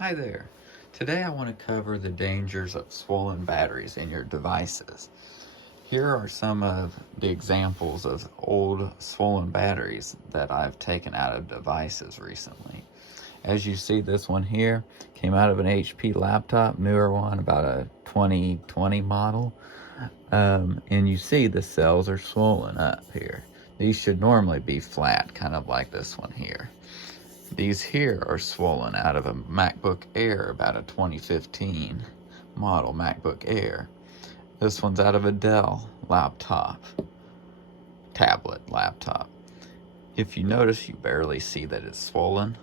Hi there. Today I want to cover the dangers of swollen batteries in your devices. Here are some of the examples of old swollen batteries that I've taken out of devices recently. As you see, this one here came out of an HP laptop, newer one, about a 2020 model. And you see the cells are swollen up here. These should normally be flat, kind of like this one here. These here are swollen out of a MacBook Air, about a 2015 model MacBook Air. This one's out of a Dell tablet laptop. If you notice, you barely see that it's swollen,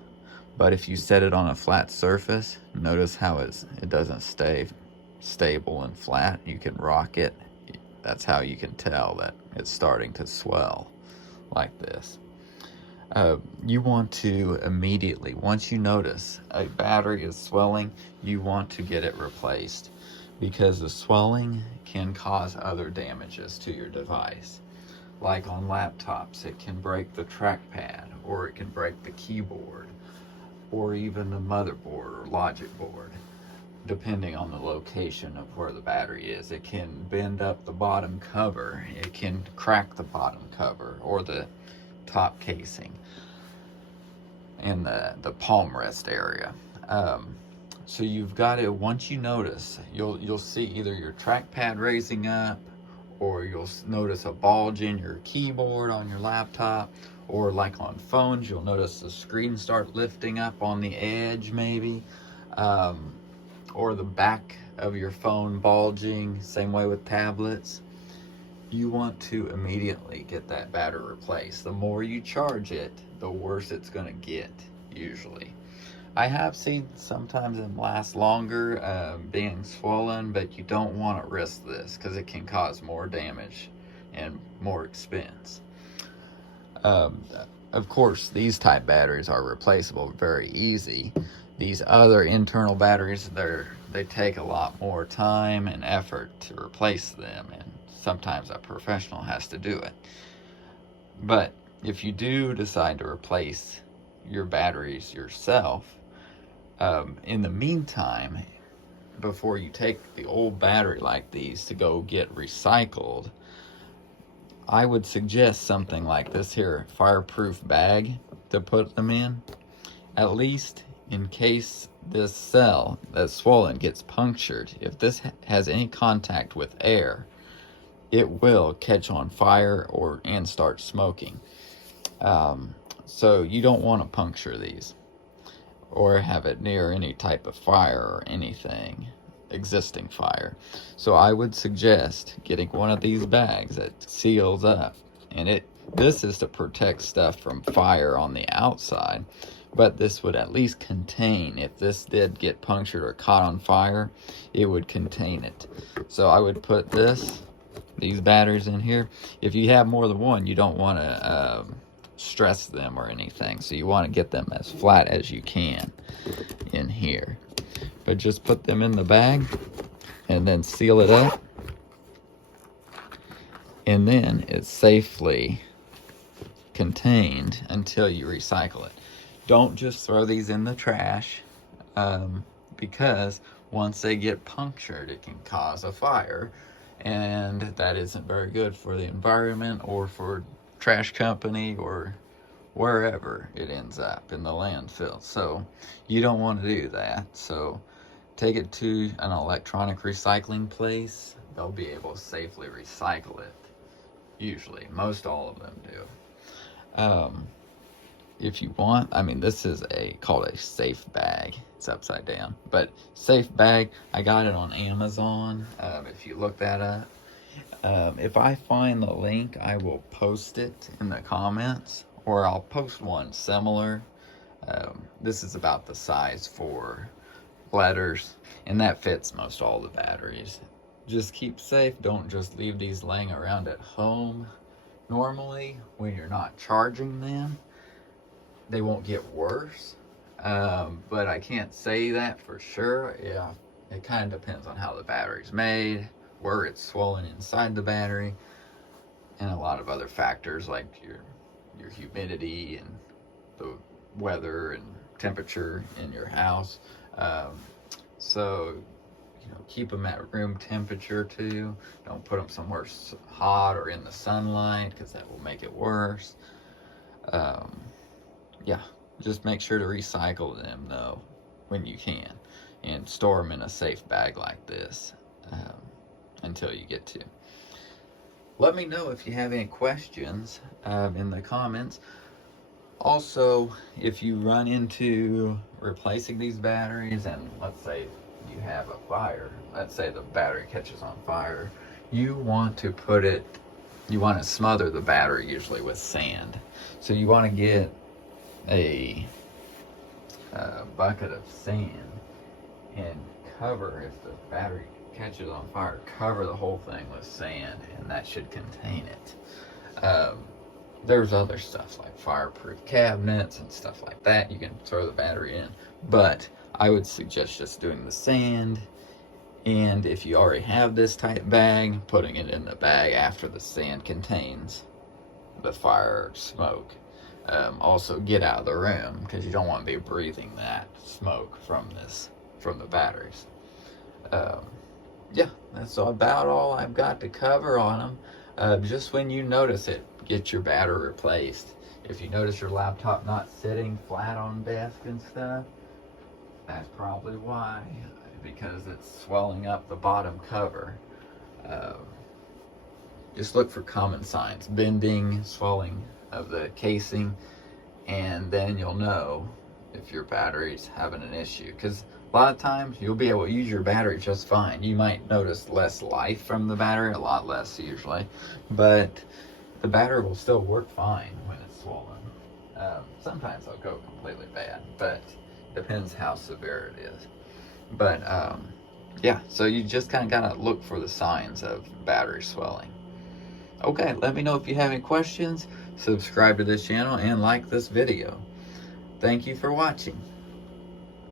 but if you set it on a flat surface, notice how it doesn't stay stable and flat. You can rock it. That's how you can tell that it's starting to swell like this. You want to immediately, once you notice a battery is swelling, you want to get it replaced, because the swelling can cause other damages to your device. Like on laptops, it can break the trackpad, or it can break the keyboard, or even the motherboard or logic board, depending on the location of where the battery is. It can bend up the bottom cover, it can crack the bottom cover or the top casing and the palm rest area. So you've got to, once you notice, you'll see either your trackpad raising up, or you'll notice a bulge in your keyboard on your laptop, or like on phones, you'll notice the screen start lifting up on the edge maybe, or the back of your phone bulging, same way with tablets. You want to immediately get that battery replaced. The more you charge it, the worse it's going to get, usually. I have seen sometimes it lasts longer being swollen, but you don't want to risk this because it can cause more damage and more expense. Of course, these type batteries are replaceable very easy. These other internal batteries, they take a lot more time and effort to replace them, and sometimes a professional has to do it. But if you do decide to replace your batteries yourself, in the meantime, before you take the old battery like these to go get recycled, I would suggest something like this here, fireproof bag to put them in, at least in case this cell that's swollen gets punctured. If this has any contact with air, it will catch on fire and start smoking. So you don't want to puncture these or have it near any type of fire or anything, existing fire. So I would suggest getting one of these bags that seals up, and this is to protect stuff from fire on the outside, but this would at least contain, if this did get punctured or caught on fire, it would contain it. So I would put these batteries in here. If you have more than one, you don't want to stress them or anything, so you want to get them as flat as you can in here. But just put them in the bag and then seal it up, and then it's safely contained until you recycle it. Don't just throw these in the trash, because once they get punctured, it can cause a fire, and that isn't very good for the environment or for trash company or wherever it ends up in the landfill. So you don't want to do that. So take it to an electronic recycling place. They'll be able to safely recycle it. Usually, most all of them do. If you want, this is called a safe bag. It's upside down, but safe bag, I got it on Amazon. If you look that up, if I find the link, I will post it in the comments, or I'll post one similar. This is about the size for letters, and that fits most all the batteries. Just keep safe. Don't just leave these laying around at home. Normally, when you're not charging them, they won't get worse, but I can't say that for sure. Yeah, it kind of depends on how the battery's made, where it's swollen inside the battery, and a lot of other factors like your humidity and the weather and temperature in your house. So, keep them at room temperature too. Don't put them somewhere hot or in the sunlight, because that will make it worse. Yeah, just make sure to recycle them though when you can, and store them in a safe bag like this until you get to. Let me know if you have any questions in the comments. Also, if you run into replacing these batteries, and let's say you have a fire, let's say the battery catches on fire, you want to smother the battery usually with sand. So you want to get a bucket of sand and cover, if the battery catches on fire, cover the whole thing with sand, and that should contain it. There's other stuff like fireproof cabinets and stuff like that you can throw the battery in, but I would suggest just doing the sand, and if you already have this type bag, putting it in the bag after the sand contains the fire smoke. Also, get out of the room, because you don't want to be breathing that smoke from the batteries. Yeah, that's about all I've got to cover on them. Just when you notice it, get your battery replaced. If you notice your laptop not sitting flat on desk and stuff, that's probably why, because it's swelling up the bottom cover. Just look for common signs: bending, swelling of the casing, and then you'll know if your battery's having an issue, because a lot of times you'll be able to use your battery just fine. You might notice less life from the battery, a lot less usually, but the battery will still work fine when it's swollen. Sometimes it'll go completely bad, but depends how severe it is. But yeah, so you just kind of gotta look for the signs of battery swelling. Okay, let me know if you have any questions. Subscribe to this channel and like this video. Thank you for watching.